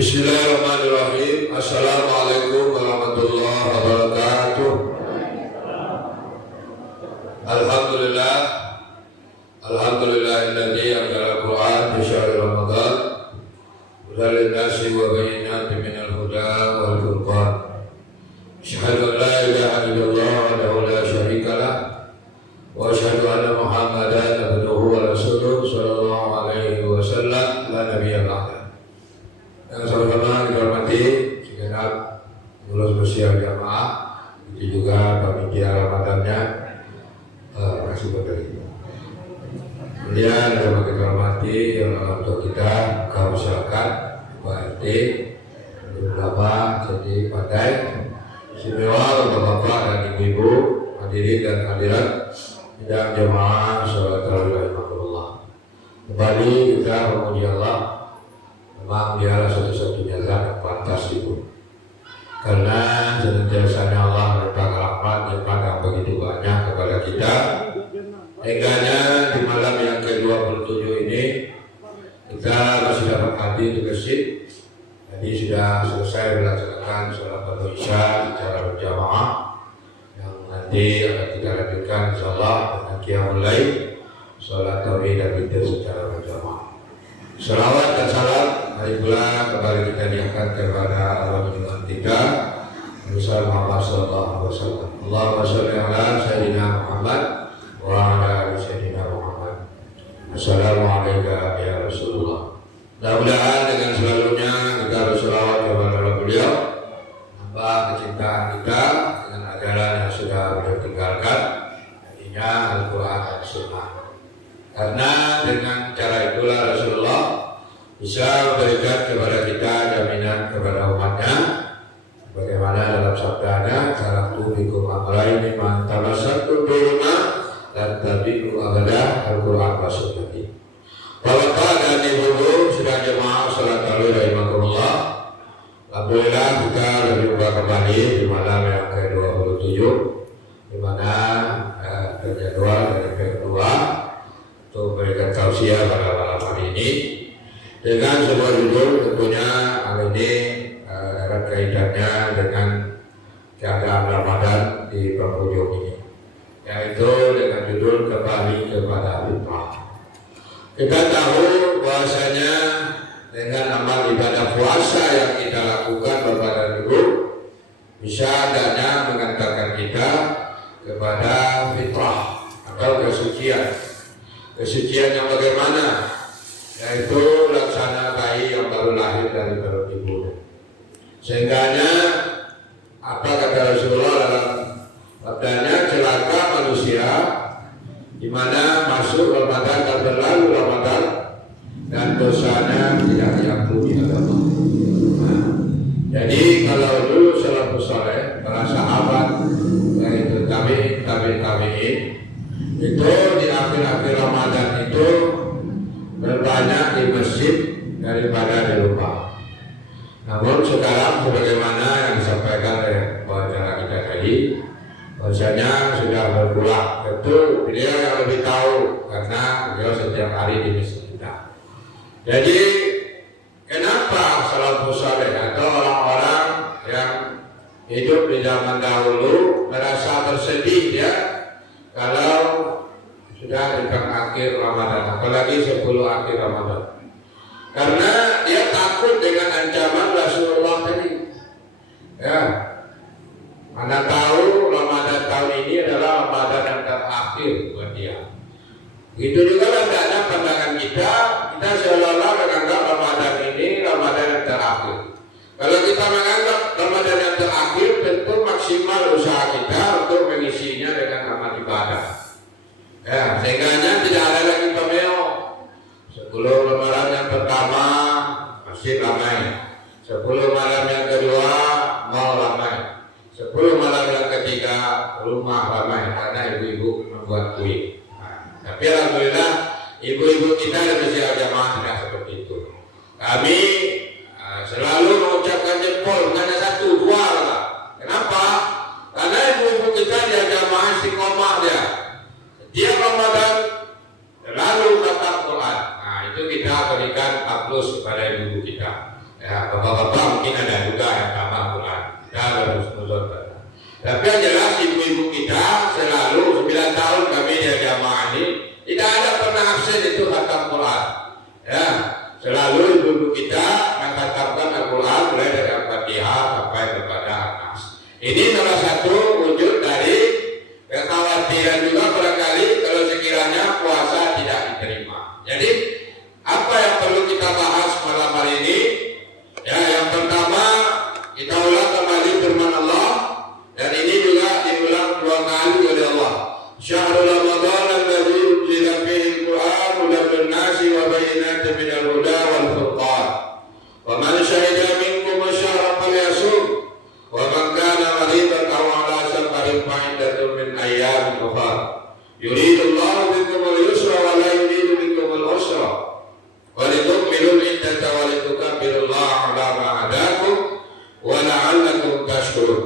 Bismillahirrahmanirrahim. Assalamualaikum warahmatullahi wabarakatuh. Alhamdulillah. Alhamdulillahilladzi anzala al-Qur'an fi syahri Ramadan hudan lin-nasi wa bayyinatin minal huda wal furqan. Asyhadu an la ilaha illallah wahdahu la syarika lah wa asyhadu anna Muhammadan abduhu wa rasuluh sallallahu alaihi wasallam la nabiyya ba'da. Yang sama-sama kita hormati segenap pengurus sosial jamaah, itu juga panitia Ramadannya masih berdiri. Kemudian dapat kita hormati orang tua kita, kaum masyarakat, Pak RT, beberapa jadi pandai, istimewa bapak-bapak dan ibu-ibu, hadirin dan hadirat, sidang jamaah sholat tarawih rahimahullah. Kembali kita memuji Allah. Memang dialah satu-satunya zat yang pantas itu. Karena senantiasa Allah melimpahkan rahmat yang pandang begitu banyak kepada kita. Enggaknya di malam yang ke-27 ini kita masih dapat hadir di masjid. Jadi sudah selesai melaksanakan sholat fardu isya secara berjamaah yang nanti akan kita lanjutkan insyaallah dengan qiyamul lail, sholat tarawih dan witir secara berjamaah. Salawat dan salam hari pula kembali kita diangkat kepada Allah junjungan kita Nabi Muhammad sallallahu alaihi wasallam. Allahumma shalli ala sayyidina Muhammad wa ala ali sayyidina Muhammad. Assalamualaikum ya Rasulullah. Mudah-mudahan dengan selalunya kita berselawat kepada beliau, nambah kecintaan kita dengan ajaran yang sudah beliau tinggalkan, artinya Al-Quran dan Sunnah. Karena dengan cara itulah Rasulullah bisa memberikan kepada kita jaminan kepada umatnya, bagaimana dalam sabdanya, "Taraktu bikum amrayn man tamassaktum bihima lan tadillu abada al-Qur'an wa sunnati." Bapak dan ibu sudah jemaah salat tarawih rahimakumullah. Alhamdulillah kita berjumpa kembali di malam yang ke-27 di mana terjadwal dari kedua untuk memberikan tausiah pada malam hari ini dengan sebuah judul tentunya hari ini erat kaitannya dengan keadaan Ramadan di penghujung ini, yaitu dengan judul kembali kepada fitrah. Kita tahu bahwasanya dengan amal ibadah puasa yang kita lakukan beberapa dulu bisa adanya mengantarkan kita kepada fitrah atau kesucian. Kesucian yang bagaimana? Yaitu laksana bayi yang baru lahir dari perut ibunya. Sehingganya apa kata Rasulullah dalam sabdanya, celaka manusia di mana masuk Ramadan dan berlalu Ramadan dan dosanya tidak diampuni oleh Allah. Nah, jadi kalau dulu salafus saleh, para sahabat, yaitu tabi'in itu di akhir-akhir Ramadan itu berbanyak di masjid daripada di rumah. Namun sekarang sebagaimana yang disampaikan oleh wawancara kita tadi, bahwasanya sudah berkurang. Betul, beliau yang lebih tahu karena beliau setiap hari di masjid kita. Jadi kenapa salafus saleh atau orang-orang yang hidup di zaman dahulu merasa bersedih ya kalau sudah di akhir Ramadan, apalagi 10 akhir Ramadan, karena dia takut dengan ancaman Rasulullah tadi. Ya, mana tahu Ramadan tahun ini adalah Ramadan yang terakhir buat dia. Itu juga hendaknya pandangan kita seolah-olah menganggap Ramadan ini Ramadan yang terakhir. Kalau kita menganggap Ramadan yang terakhir, tentu maksimal usaha kita untuk mengisinya dengan amal ibadah. Ya, sehingga tidak ada lagi pemeo. 10 malam yang pertama masih ramai, 10 malam yang kedua mal ramai, 10 malam yang ketiga rumah ramai karena ibu-ibu membuat kue. Tapi alhamdulillah ibu-ibu kita di usia jamaah tidak seperti itu. Kami selalu mengucapkan jempol, hanya 1, 2 lah. Kenapa? Karena ibu-ibu kita dia jamaah istiqomah dia. Dia Ramadan lalu kata Quran. Nah itu kita berikan aplaus kepada ibu kita. Ya, bapak-bapak mungkin ada juga yang tamat Quran. Ya, harus nuzul. Tapi yang jelas ibu-ibu kita selalu 9 tahun kami di jamaah ini tidak ada pernah absen itu khatam Quran. Ya, selalu ibu-ibu kita mengkhatamkan Al-Quran mulai dari Al-Fatihah sampai kepada An-Nas. Ini salah satu wujud dari kekhawatiran juga barangkali kalau sekiranya puasa tidak diterima. Jadi apa yang perlu kita bahas malam hari ini? Ya, yang pertama kita ulang kembali firman Allah, dan ini juga diulang 2 kali oleh Allah. Syahrul Ramadan alladzi unzila fihi al-Qur'an hudan lin-nasi wa bayyinatin minal huda wal furqan. Wa man syahida minkum asyhara falyasum wa man kana maridan aw 'ala safarin fa iddatun min ayyamin ukhra. Yuridu Allahu bikum al-yusra wa la yuridu bikum al-usra. Wa litukmilul iddata wa litukabbirullaha 'ala ma hadakum wa la'allakum tashkurun.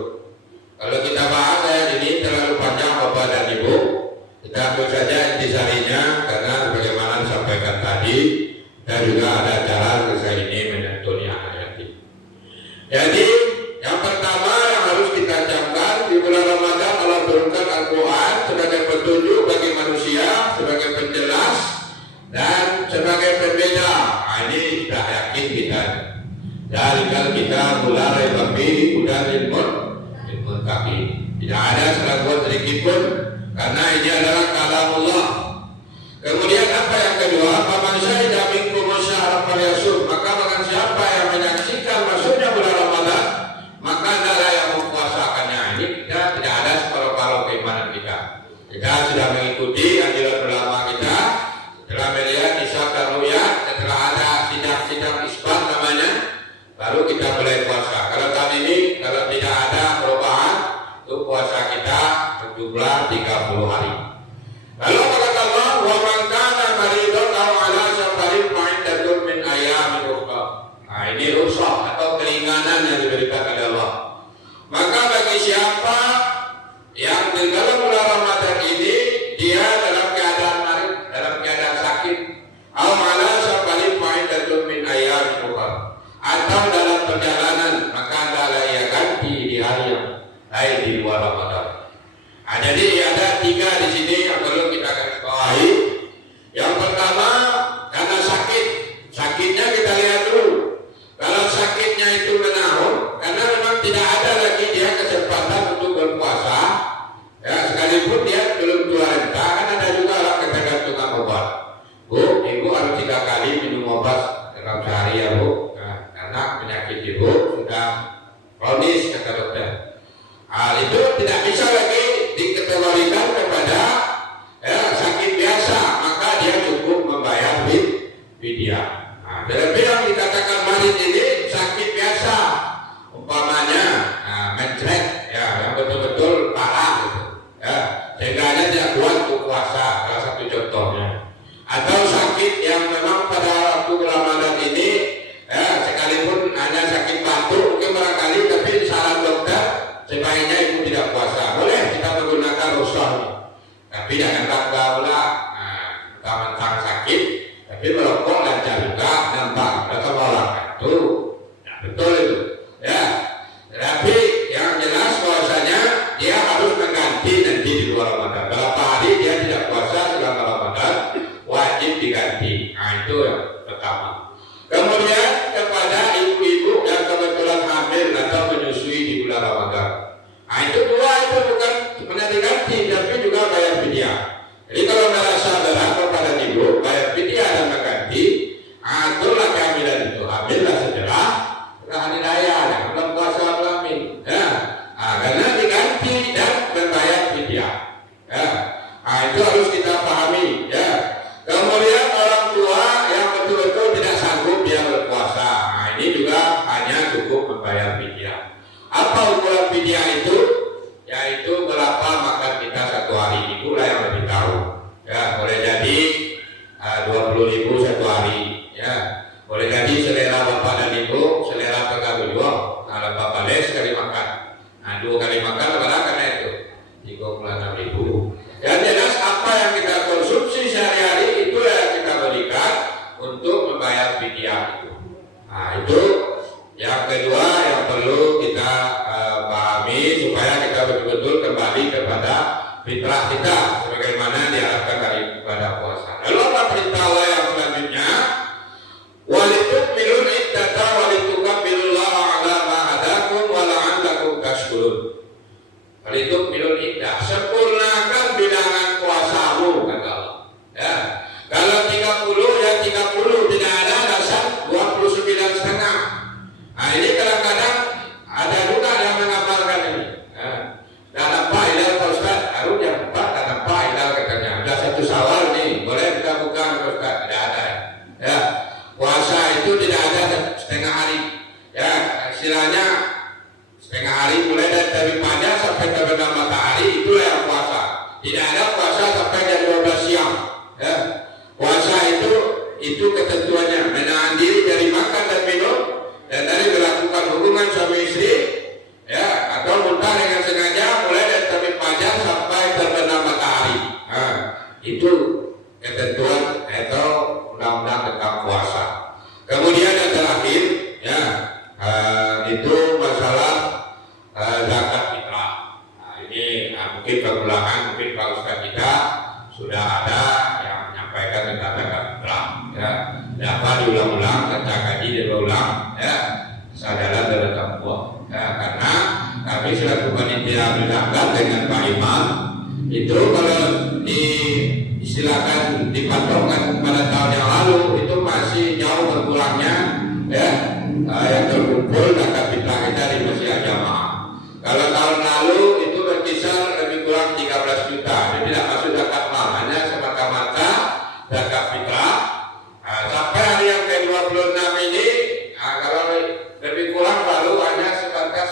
Kalau kita bahas ayat ini terlalu panjang Bapak dan Ibu, kita ambil saja intisarinya karena sebagaimana disampaikan tadi dan juga ada cara saya ini menyantuni ayat ini. Jadi yang pertama yang harus kita camkan di bulan Ramadan Allah turunkan Al-Quran sebagai petunjuk bagi manusia, sebagai penjelas dan sebagai pembeda. Ini kita yakin kita. Dari kalau kita mulai babi udah ilmun kaki tidak ada seraguan sedikit pun karena ini adalah kalamullah. Kemudian apa yang kedua? Faman syahida minkum asyhara falyasum. Maka barang siapa yang menyaksikan masuknya bulan Ramadan maka adalah yang mempuasakannya. Ini kita tidak ada separuh-paruh keimanan kita. Kita sudah mengikuti anjuran ulama kita, setelah melihat isyak dan ru'yah, setelah ada sidang-sidang isbat namanya, baru kita mulai puasa. Kalau tahun ini kalau tidak ada perubahan, itu puasa kita berjumlah 30 hari. Lalu kata Allah, wa man kana maridan aw 'ala safarin fa iddatun min ayyamin ukhra. Nah, ini rukhsah atau keringanan yang diberikan oleh Allah. Maka bagi siapa yang di dalam bulan Ramadan ini dia dalam keadaan marid, dalam keadaan sakit, aw 'ala safarin fa iddatun min ayyamin ukhra, atau dalam perjalanan, maka adalah ia ganti di hari yang lain di luar Ramadan. Nah, jadi ada 3 di sini yang perlu kita garis bawahi. Yang pertama karena sakit, sakitnya kita lihat dulu. Kalau sakitnya itu menahun, karena memang tidak ada lagi dia kesempatan untuk berpuasa, ya sekalipun dia belum tua renta, kan ada juga orang ketergantungan obat. Bu, ibu harus 3 kali minum obat dalam sehari ya bu. Karena penyakit ibu sudah kronis kata dokter. Hal itu tidak bisa lagi dikategorikan kepada sakit biasa, maka dia cukup membayar fidyah. Nah, tetapi yang dikatakan marid ini sakit biasa, umpamanya mencret, ya yang betul-betul parah gitu, ya sehingga dia tidak kuat untuk puasa, salah satu contohnya. Atau sakit yang memang pada waktu Ramadan ini sekalipun hanya sakit batuk mungkin barangkali, tapi saran dokter sebaiknya ibu tidak puasa. Boleh kita menggunakan rukhsah, tapi jangan tanggal pula mentang-mentang sakit tapi merokok lancar juga nampak kata orang itu betul itu ya. Tapi yang jelas bahwasanya dia harus mengganti nanti di luar Ramadan. Berapa hari dia tidak puasa selama Ramadan wajib diganti. Nah itu yang pertama. Kemudian kepada ibu-ibu yang kebetulan hamil atau menyusui di bulan Ramadan. Nah itu 2 itu bukan sebenarnya diganti, tapi juga bayar fidyah. Jadi kalau merasa berat kepada ibu, bayar fidyah dan mengganti. Itulah kehamilan itu, hamillah setelah hari raya, bulan puasa kelamin. Ya, karena diganti dan membayar fidyah. Ya, itu harus kita pahami. Ya. Kemudian orang tua yang betul-betul tidak sanggup dia berpuasa, ini juga hanya cukup membayar fidyah. Apa ukuran fidyah itu? Yaitu berapa makan kita 1 hari, itulah yang lebih tahu. Ya, boleh jadi 20.000 1 hari. Ya, boleh jadi selera bapak dan ibu, selera kakak berdua. Kalau bapak les sekali makan, 2 kali makan berapa karena itu 36.000. Dan jelas apa yang kita konsumsi sehari-hari itulah yang kita berikan untuk membayar fidyah itu. Nah itu Yang kedua yang perlu kita pahami supaya kita betul-betul kembali kepada fitrah kita sebagaimana diharapkan dari ibadah puasa. Lalu apa perintah Allah yang selanjutnya? Walitukmilul iddata walitukabbirullaha ala ma hadakum wa la'allakum tashkurun. Walitukmilul iddah, sempurnakan bilangan puasamu kata Allah. Ya. Kalau 30 ya 30, tidak ada dasar 29 setengah. Nah ini kadang-kadang ada juga yang mengamalkan ini. Ya. Dalam Pak Ustaz, harus yang 4 dalam Pak katanya. Sudah 1 Syawal nih, boleh kita buka Ustaz? Tidak ada. Ya. Puasa itu tidak ada setengah hari. Ya, istilahnya setengah hari mulai dari pagi sampai terbenam matahari, itulah yang puasa. Tidak ada puasa sampai jam 12 siang. Ya. Puasa itu ketentuannya menahan diri dari makan dan minum dan dari melakukan hubungan suami istri, ya, atau muntah dengan sengaja mulai dari terbit fajar sampai terbenam matahari. Nah, itu ketentuan atau undang-undang tentang puasa. Kemudian yang terakhir, ya, itu masalah zakat fitrah. Nah, ini mungkin pengulangan, mungkin Pak Ustaz kita sudah ada yang menyampaikan tentang zakat fitrah. Ya, dapat diulang-ulang, kita kaji diulang, ya, sadaran dalam takwa. Ya, karena kami selaku panitia berzakat dengan Pak Imam itu kalau silakan dipatokkan pada tahun yang lalu itu masih jauh berkurangnya, ya, yang terkumpul zakat fitrah kita di Masjid Jamaah. Kalau tahun lalu itu berkisar lebih kurang 13 juta. Jadi tidak masuk zakat mal, hanya semata-mata zakat fitrah. Sampai hari yang ke-26 ini, kalau lebih kurang baru hanya sebatas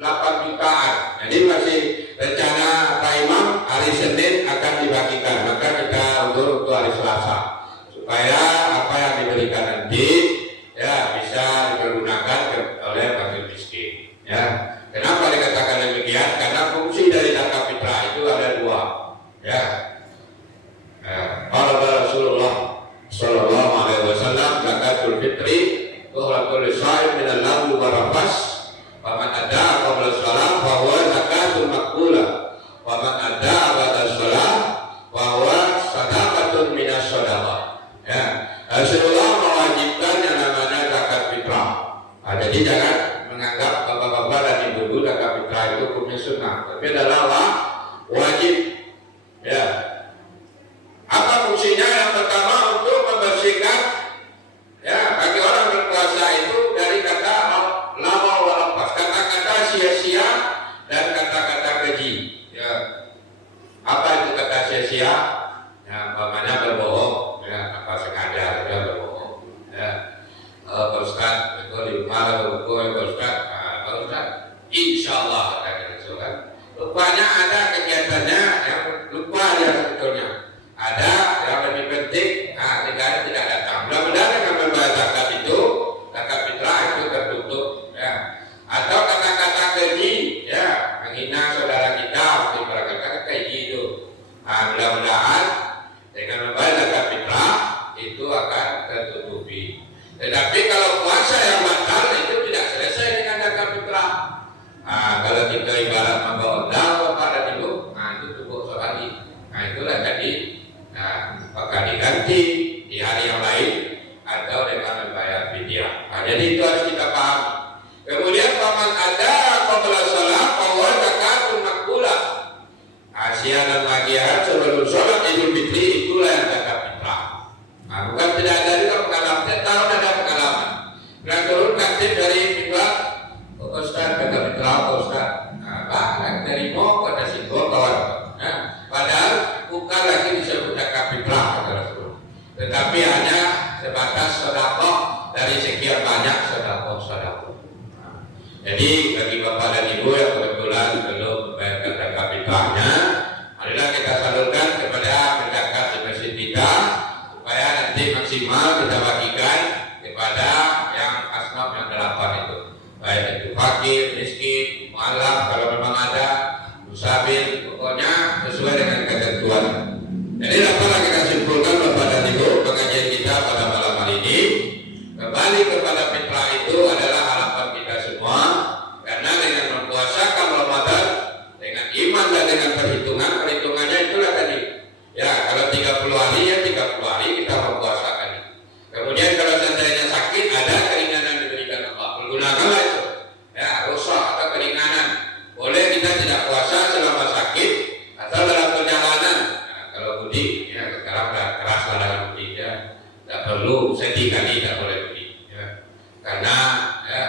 8 jutaan. Jadi masih rencana Pak Imam hari Senin akan dibagikan, maka kita untuk hari Selasa supaya apa yang diberikan nanti, ya, bisa dipergunakan oleh fakir miskin. Ya, kenapa dikatakan demikian? Karena fungsi dari zakat fitrah itu ada 2. Ya, Rasulullah Sallallahu Alaihi Wasallam, zakatul fitri tuhratul lisa'im minal lagwi wa rafas, faman ada qabla shalah bahwa zakatul maqbulah, faman ada ba'da shalah bahwa sadaqatun minas shadaqah. Ya, Rasulullah mewajibkan yang namanya zakat fitrah. Jadi jangan menganggap bapak-bapak dan ibu-ibu zakat fitrah itu hukumnya sunnah, tapi adalah wajib. Ya, apa fungsinya? Yang pertama untuk membersihkan, ya, bagi orang berpuasa itu dari kata lama walapas, kata-kata sia-sia dan kata-kata keji. Ya, apa itu kata sia-sia? Ya, umpamanya berbohong, ya, apa sengaja sudah berbohong. Ya, Pak Ustaz, itu di rumah Pak Ustaz, insyaallah katanya itu kan. Rupanya ada kegiatannya yang lupa dia sebetulnya. Ada yang lebih penting, negara tidak datang. Mudah-mudahan dengan membayar zakat itu, zakat fitrah itu tertutup. Ya. Atau kata-kata keji, ya, menghina saudara kita, mungkin kata keji itu. Mudah-mudahan dengan membayar zakat fitrah itu akan tertutupi. Tetapi kalau puasa yang batal itu tidak selesai dengan zakat fitrah. Kalau kita ibarat membawa ondel Bapak dan Ibu, itu cukup sekali. Itulah jadi, maka diganti di hari yang lain atau dengan membayar fidyah. Jadi itu harus kita paham. Kemudian paman ada qabla shalah bahwa zakatul maqbulah. Asia dan bagian sebelum sholat Idul Fitri itulah yang zakat fitrah. Bukan tidak ada juga pengalaman. Setiap tahun ada pengalaman. Dan turun kasih dari pihak Ustaz zakat fitrah, Ustaz. Dari mau pada singgol kawan. Padahal bukan lagi disebut zakat fitrah, tetapi hanya sebatas sedekah dari sekian banyak sedekah. Jadi bagi bapak dan ibu yang kebetulan belum membayarkan zakat fitrahnya, marilah kita salurkan kepada penjaga di masjid kita supaya nanti maksimal kita bagikan kepada yang asnaf yang 8 itu, baik itu fakir, miskin, mualaf kalau memang ada, musafir, pokoknya sesuai dengan ketentuan. Jadi dapat kita simpulkan bapak dan ibu pengajian kita pada malam hari ini, kembali kepada fitrah itu adalah harapan karena ya,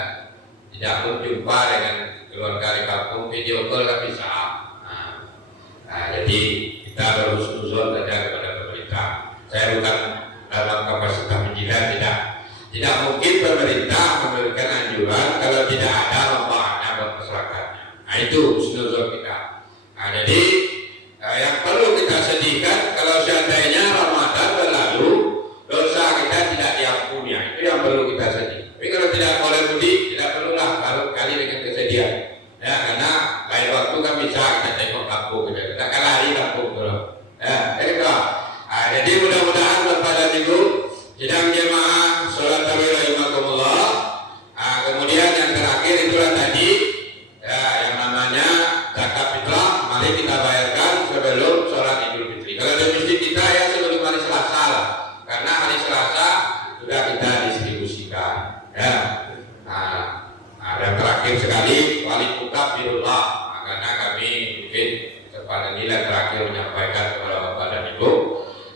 tidak berjumpa dengan keluarga di kampung, video call kan bisa. Jadi kita berhusnuzon saja kepada pemerintah. Saya bukan dalam kapasitas menjilat, tidak mungkin pemerintah memberikan anjuran kalau tidak ada manfaatnya buat masyarakatnya. Itu husnuzon kita. Jadi yang perlu kita sedihkan kalau seandainya Ramadan berlalu, dosa kita tidak diampuni. Itu yang perlu kita sedih. Tapi kalau tidak boleh mudik, tidak perlulah larut kali dengan kesedihan. Ya, karena lain waktu kan bisa kita tengok kampung, kita kan lari kampung dulu. Jadi mudah-mudahan pada minggu sidang jemaah sholat tarawih rahimakumullah. Kemudian yang terakhir itulah tadi ya, yang namanya zakat fitrah. Mari kita bayarkan sebelum sholat Idul Fitri. Kalau di masjid kita ya sebelum hari Selasa lah, karena hari Selasa sudah kita distribusikan. Ya. Dan terakhir sekali wali kutub birullah, karena kami mungkin kepada nilai terakhir menyampaikan kepada Bapak dan Ibu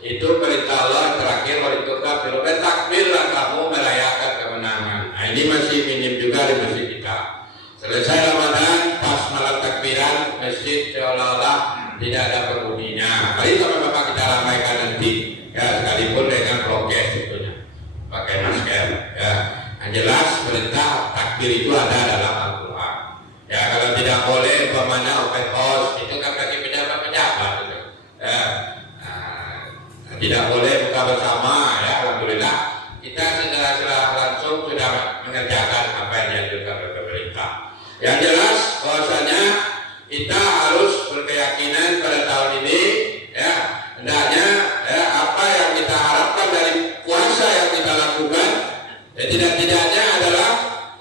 itu perintah Allah terakhir wali kutub birullah, takbirlah kamu merayakan kemenangan. Ini masih minim juga di masjid kita. Selesai Ramadan pas malam takbiran masjid seolah-olah tidak ada penghuninya. Mari sama Bapak kita ramaikan nanti ya, sekalipun dengan prokes tentunya, pakai masker ya. Yang jelas perintah takbir itu ada dalam Al-Quran. Ya, kalau tidak boleh umpamanya open house itu kan bagi pejabat-pejabat gitu. Ya. Tidak boleh buka bersama ya. Alhamdulillah kita secara langsung sudah mengerjakan apa yang dianjurkan oleh pemerintah. Yang jelas bahwasanya kita harus berkeyakinan pada tahun ini ya, hendaknya ya, apa yang kita harapkan dari puasa yang kita lakukan ya, tidak-tidaknya adalah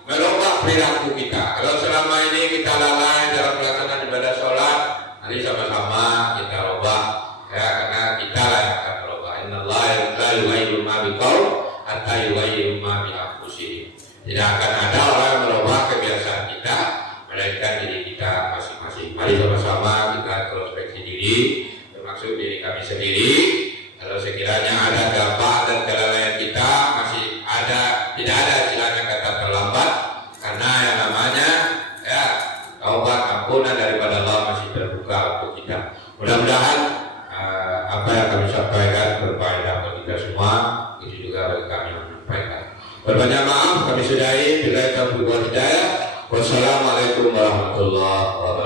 merubah perilaku kita. Kalau selama ini kita lalai dalam pelaksanaan ibadah sholat, nanti sama-sama kita rubah ya, karena kita lah yang akan merubah. Innallaha la yughayyiru ma biqaum hatta yughayyiru ma bi anfusihim. Tidak akan ada orang yang merubah kebiasaan kita, melainkan diri kita masing-masing. Mari sama-sama kita introspeksi diri, termasuk diri kami sendiri. Kalau sekiranya ada dampak dan kelalaian kita masih ada, tidak ada istilahnya kata terlambat, karena yang namanya ya taubat ampunan daripada Allah masih terbuka untuk kita. Mudah-mudahan apa yang kami sampaikan berfaedah bagi kita semua, itu juga bagi kami yang menyampaikan. Berbanyak maaf kami sudahi, bila taufiq wal hidayah. Wassalamualaikum warahmatullahi wabarakatuh.